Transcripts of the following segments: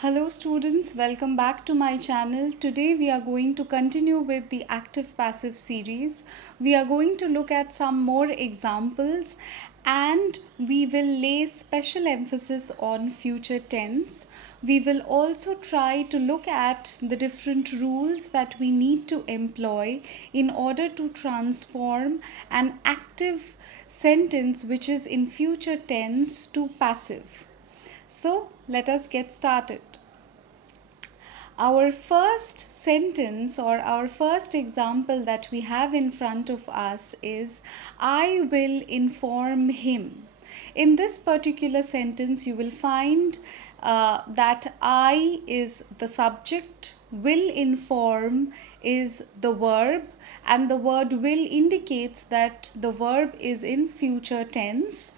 Hello students, welcome back to my channel. Today we are going to continue with the active passive series. We are going to look at some more examples and we will lay special emphasis on future tense. We will also try to look at the different rules that we need to employ in order to transform an active sentence which is in future tense to passive. So let us get started. Our first sentence or our first example that we have in front of us is I will inform him. In this particular sentence, you will find that I is the subject, will inform is the verb, and the word will indicates that the verb is in future tense.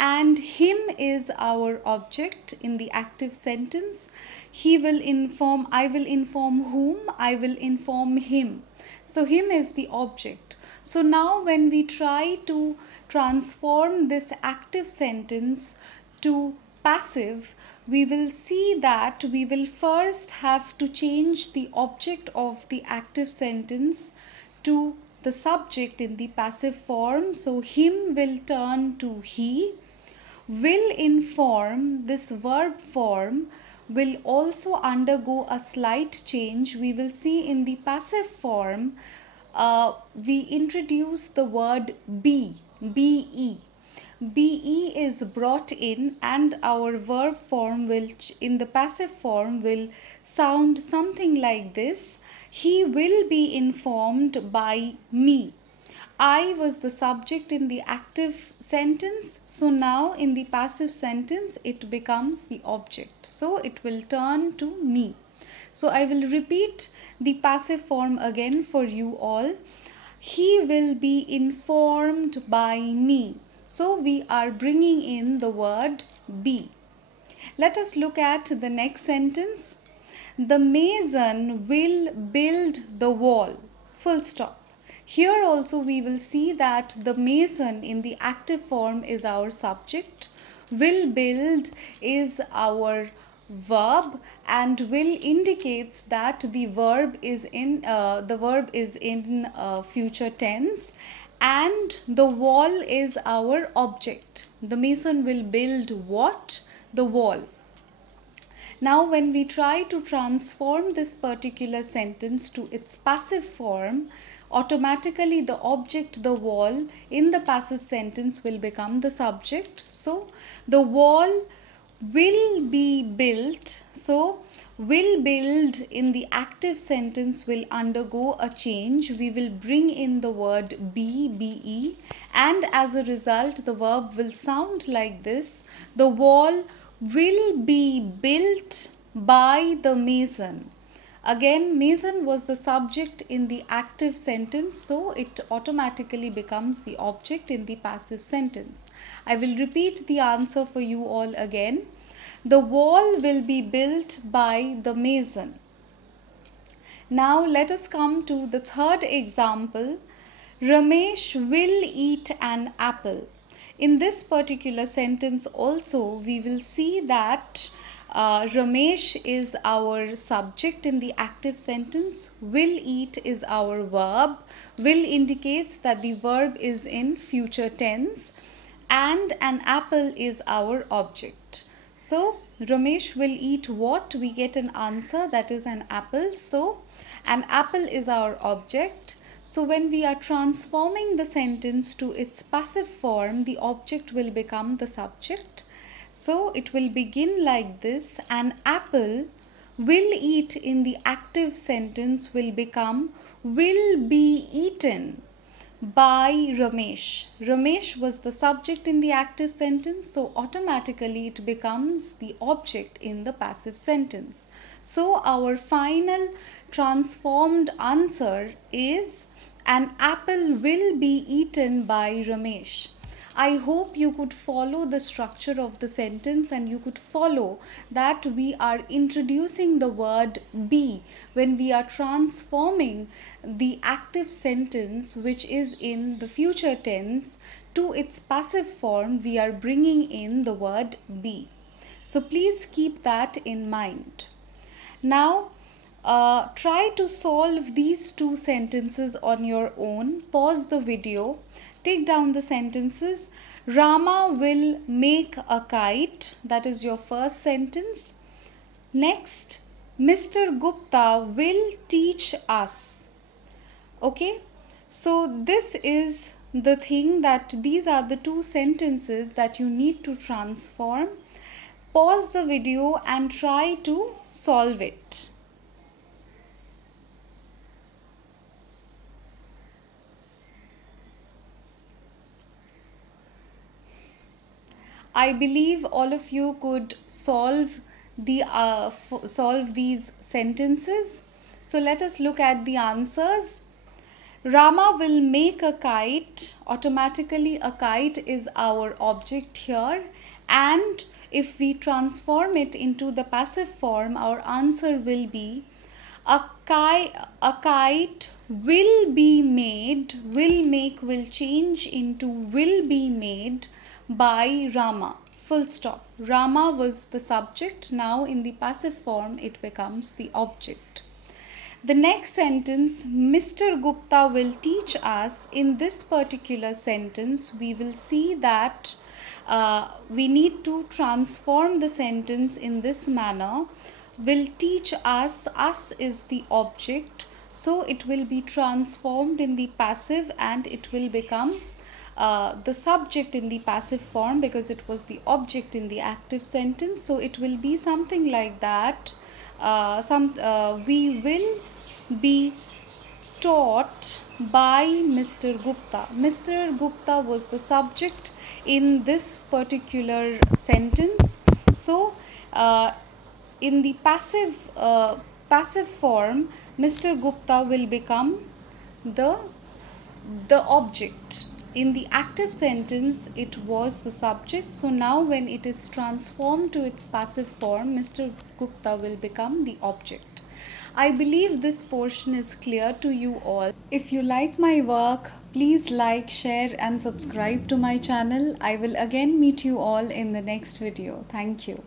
And him is our object in the active sentence. He will inform, I will inform whom, I will inform him. So him is the object. So now when we try to transform this active sentence to passive, we will see that we will first have to change the object of the active sentence to the subject in the passive form. So him will turn to he. Will inform, this verb form will also undergo a slight change. We will see in the passive form we introduce the word be. Be is brought in and our verb form will in the passive form will sound something like this. He will be informed by me. I was the subject in the active sentence. So now in the passive sentence, it becomes the object. So it will turn to me. So I will repeat the passive form again for you all. He will be informed by me. So we are bringing in the word be. Let us look at the next sentence. The mason will build the wall. Full stop. Here also we will see that the mason in the active form is our subject, will build is our verb, and will indicates that the verb is in future tense, and the wall is our object. The mason will build what? The wall. Now when we try to transform this particular sentence to its passive form, automatically the object, the wall, in the passive sentence will become the subject. So the wall will be built. So will build in the active sentence will undergo a change. We will bring in the word be, and as a result the verb will sound like this. The wall will be built by the mason. Again, mason was the subject in the active sentence, so it automatically becomes the object in the passive sentence. I will repeat the answer for you all again. The wall will be built by the mason. Now let us come to the third example. Ramesh will eat an apple. In this particular sentence also, we will see that Ramesh is our subject in the active sentence. Will eat is our verb. Will indicates that the verb is in future tense. And an apple is our object. So, Ramesh will eat what? We get an answer, that is an apple. So, an apple is our object. So when we are transforming the sentence to its passive form, the object will become the subject. So it will begin like this. An apple will eat in the active sentence will become will be eaten by Ramesh. Ramesh was the subject in the active sentence, so automatically it becomes the object in the passive sentence. So our final transformed answer is an apple will be eaten by Ramesh. I hope you could follow the structure of the sentence and you could follow that we are introducing the word be when we are transforming the active sentence which is in the future tense to its passive form. We are bringing in the word be. So please keep that in mind. Now, try to solve these two sentences on your own. Pause the video, take down the sentences. Rama will make a kite. That is your first sentence. Next, Mr. Gupta will teach us. Okay, so this is the thing, that these are the two sentences that you need to transform. Pause the video and try to solve it. I believe all of you could solve these sentences. So let us look at the answers. Rama will make a kite. Automatically, a kite is our object here, and if we transform it into the passive form, our answer will be a kite will be made. Will make will change into will be made by Rama. Full stop. Rama was the subject. Now in the passive form it becomes the object. The next sentence, Mr. Gupta will teach us. In this particular sentence, we will see that we need to transform the sentence in this manner. Will teach us, us is the object, so it will be transformed in the passive and it will become the subject in the passive form because it was the object in the active sentence. So it will be something like that. We will be taught by Mr. Gupta. Mr. Gupta was the subject in this particular sentence. So in the passive form, Mr. Gupta will become the object. In the active sentence, it was the subject. So now when it is transformed to its passive form, Mr. Gupta will become the object. I believe this portion is clear to you all. If you like my work, please like, share and subscribe to my channel. I will again meet you all in the next video. Thank you.